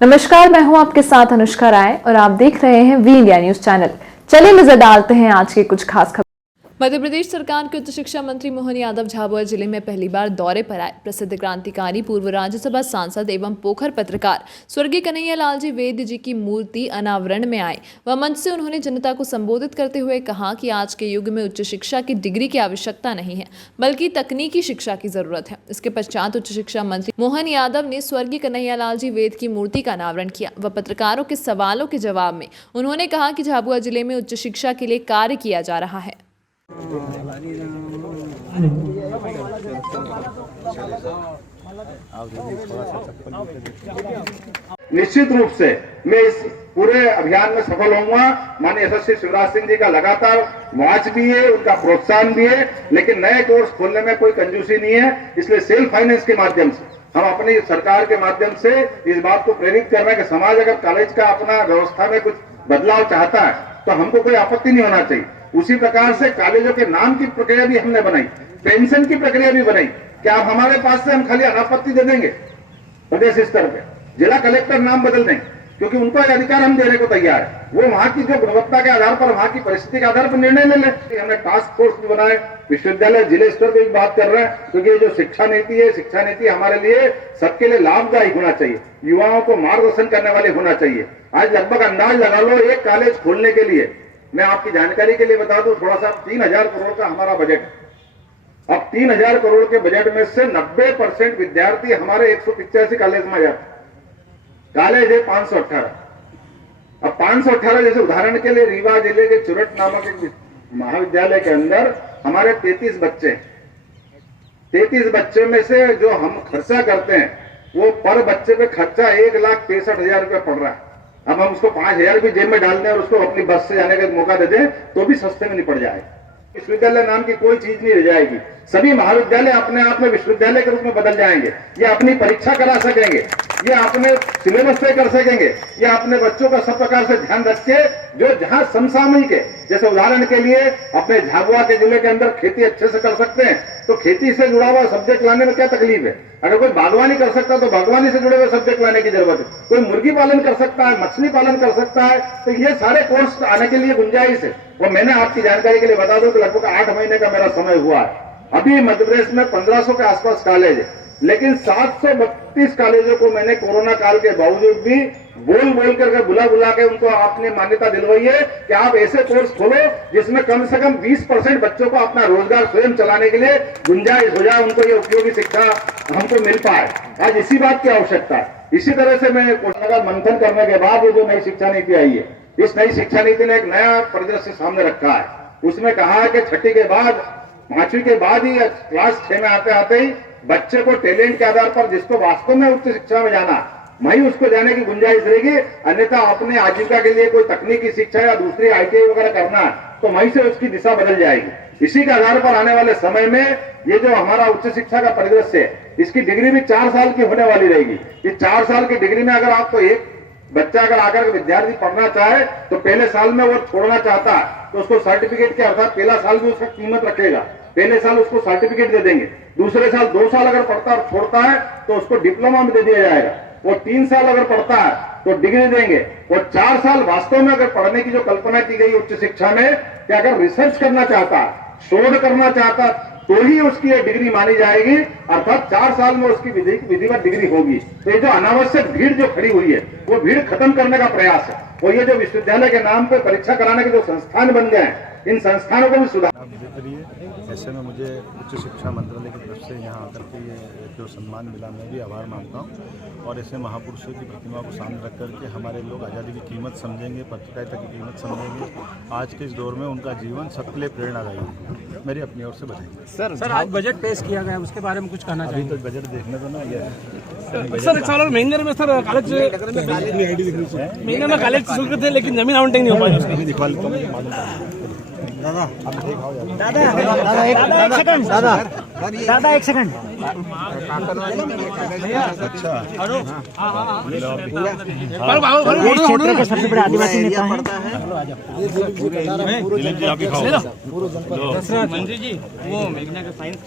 नमस्कार, मैं हूं आपके साथ अनुष्का राय और आप देख रहे हैं वी इंडिया न्यूज चैनल। चलिए नजर डालते हैं आज के कुछ खास खबर। मध्य प्रदेश सरकार के उच्च शिक्षा मंत्री मोहन यादव झाबुआ जिले में पहली बार दौरे पर आए। प्रसिद्ध क्रांतिकारी, पूर्व राज्यसभा सांसद एवं पोखर पत्रकार स्वर्गीय कन्हैया लाल जी वैद्य जी की मूर्ति अनावरण में आए। वह मंच से उन्होंने जनता को संबोधित करते हुए कहा कि आज के युग में उच्च शिक्षा की डिग्री की आवश्यकता नहीं है, बल्कि तकनीकी शिक्षा की जरूरत है। इसके पश्चात उच्च शिक्षा मंत्री मोहन यादव ने स्वर्गीय कन्हैया लाल जी वैद्य की मूर्ति का अनावरण किया। वह पत्रकारों के सवालों के जवाब में उन्होंने कहा कि झाबुआ जिले में उच्च शिक्षा के लिए कार्य किया जा रहा है। निश्चित रूप से मैं इस पूरे अभियान में सफल होऊंगा। माननीय यशस्वी शिवराज सिंह जी का लगातार वाच भी है, उनका प्रोत्साहन भी है, लेकिन नए कोर्स खोलने में कोई कंजूसी नहीं है। इसलिए सेल्फ फाइनेंस के माध्यम से हम अपनी सरकार के माध्यम से इस बात को प्रेरित कर रहे हैं कि समाज अगर कॉलेज का अपना व्यवस्था में कुछ बदलाव चाहता है तो हमको कोई आपत्ति नहीं होना चाहिए। उसी प्रकार से कॉलेजों के नाम की प्रक्रिया भी हमने बनाई, पेंशन की प्रक्रिया भी बनाई। क्या आप हमारे पास से हम खाली अनापत्ति दे देंगे? प्रदेश स्तर पे जिला कलेक्टर नाम बदल देंगे, क्योंकि उनको एक अधिकार हम देने को तैयार है। वो वहां की जो गुणवत्ता के आधार पर, वहां की परिस्थिति के आधार पर निर्णय ले ले। हमने टास्क फोर्स भी बनाए, विश्वविद्यालय जिले स्तर पर भी बात कर रहे हैं, क्योंकि ये जो शिक्षा नीति है, शिक्षा नीति हमारे लिए सबके लिए लाभदायी होना चाहिए, युवाओं को मार्गदर्शन करने वाले होना चाहिए। आज लगभग अंदाज लगा लो, एक कॉलेज खोलने के लिए, मैं आपकी जानकारी के लिए बता दूं थोड़ा सा, 3000 करोड़ का हमारा बजट। अब 3000 करोड़ के बजट में से 90% विद्यार्थी हमारे 185 कॉलेज में जाते। कॉलेज है 518। अब 518 जैसे उदाहरण के लिए रीवा जिले के चुरट नामक एक महाविद्यालय के अंदर हमारे 33 बच्चे, 33 बच्चे में से जो हम खर्चा करते हैं वो पर बच्चे पे खर्चा 1,63,000 रुपया पड़ रहा है। अब हम उसको 5,000 भी जेब में डाल दें और उसको अपनी बस से जाने का मौका दे दें तो भी सस्ते में निपट जाए। विश्वविद्यालय नाम की कोई चीज नहीं रह जाएगी। सभी महाविद्यालय अपने आप में विश्वविद्यालय के रूप में बदल जाएंगे। ये अपनी परीक्षा करा सकेंगे, ये अपने सिलेबस तय कर सकेंगे, ये अपने बच्चों का सब प्रकार से ध्यान रख के जो जहां समसामयिक है, जैसे उदाहरण के लिए अपने झाबुआ के जिले के अंदर खेती अच्छे से कर सकते हैं तो खेती से जुड़ा हुआ सब्जेक्ट लाने में क्या तकलीफ है। अगर कोई बागवानी कर सकता है तो बागवानी से जुड़े हुए सब्जेक्ट लाने की जरूरत है। कोई मुर्गी पालन कर सकता है, मछली पालन कर सकता है, तो ये सारे कोर्स आने के लिए गुंजाइश है। और मैंने आपकी जानकारी के लिए बता दूं कि लगभग 8 महीने का मेरा समय हुआ है। अभी मध्य प्रदेश में 1500 के आसपास कॉलेज है, लेकिन 732 कॉलेजों को मैंने कोरोना काल के बावजूद भी बोल करके बुला के उनको आपने मान्यता दिलवाई है कि आप ऐसे कोर्स खोलो जिसमें कम से कम 20% बच्चों को अपना रोजगार स्वयं चलाने के लिए गुंजाइश हो जाए, उनको ये उपयोगी शिक्षा हमको मिल पाए। आज इसी बात की आवश्यकता है। इसी तरह से मैं मंथन करने के बाद ये जो नई शिक्षा नीति आई है, इस नई शिक्षा नीति ने एक नया परिदृश्य सामने रखा है। उसमें कहा है कि छठी के बाद, 5वीं के बाद ही, क्लास 6 में आते ही बच्चे को टैलेंट के आधार पर जिसको वास्तव में उच्च शिक्षा में जाना, वहीं उसको जाने की गुंजाइश रहेगी। अन्यथा अपने आजीविका के लिए कोई तकनीकी शिक्षा या दूसरी ITI वगैरह करना तो वहीं से उसकी दिशा बदल जाएगी। इसी के आधार पर आने वाले समय में ये जो हमारा उच्च शिक्षा का परिदृश्य है, इसकी डिग्री भी 4 साल की होने वाली रहेगी। इस 4 साल की डिग्री में अगर आपको एक बच्चा अगर आकर विद्यार्थी पढ़ना चाहे तो पहले साल में वो छोड़ना चाहता है तो उसको सर्टिफिकेट के अर्थात पहला साल भी उसका कीमत रखेगा, पहले साल उसको सर्टिफिकेट दे देंगे। दूसरे साल 2 साल अगर पढ़ता और छोड़ता है तो उसको डिप्लोमा में दे दिया जाएगा। वो 3 साल अगर पढ़ता है तो डिग्री देंगे। और 4 साल वास्तव में अगर पढ़ने की जो कल्पना की गई उच्च शिक्षा में, कि अगर रिसर्च करना चाहता है, शोध करना चाहता तो ही उसकी ये डिग्री मानी जाएगी, अर्थात 4 साल में उसकी विधिवत डिग्री होगी। तो ये जो अनावश्यक भीड़ जो खड़ी हुई है वो भीड़ खत्म करने का प्रयास है। और ये जो विश्वविद्यालय के नाम पे परीक्षा कराने के जो संस्थान बन गए हैं, इन संस्थानों को भी सुधार। ऐसे में मुझे उच्च शिक्षा मंत्रालय की तरफ से यहाँ आकर के जो सम्मान मिला, मैं भी आभार मानता हूँ। और ऐसे महापुरुषों की प्रतिमा को सामने रख करके हमारे लोग आज़ादी की कीमत समझेंगे, पत्रकारिता की कीमत समझेंगे। आज के इस दौर में उनका जीवन सबके लिए प्रेरणादायी है। मेरी अपनी ओर से बधाई। सर आज बजट पेश किया गया, उसके बारे में कुछ कहना चाहिए? अभी तो बजट देखने तो ना ये सर महीने में सर कॉलेज महीने में कॉलेज शुल्क थे, लेकिन जमीन आवंटन नहीं हो पाई। दिखवा लेता हूँ दादा एक सेकंड। अच्छा, क्षेत्र के सबसे बड़े आदिवासी नेता हैं। मंत्री जी वो मेघना का साइंस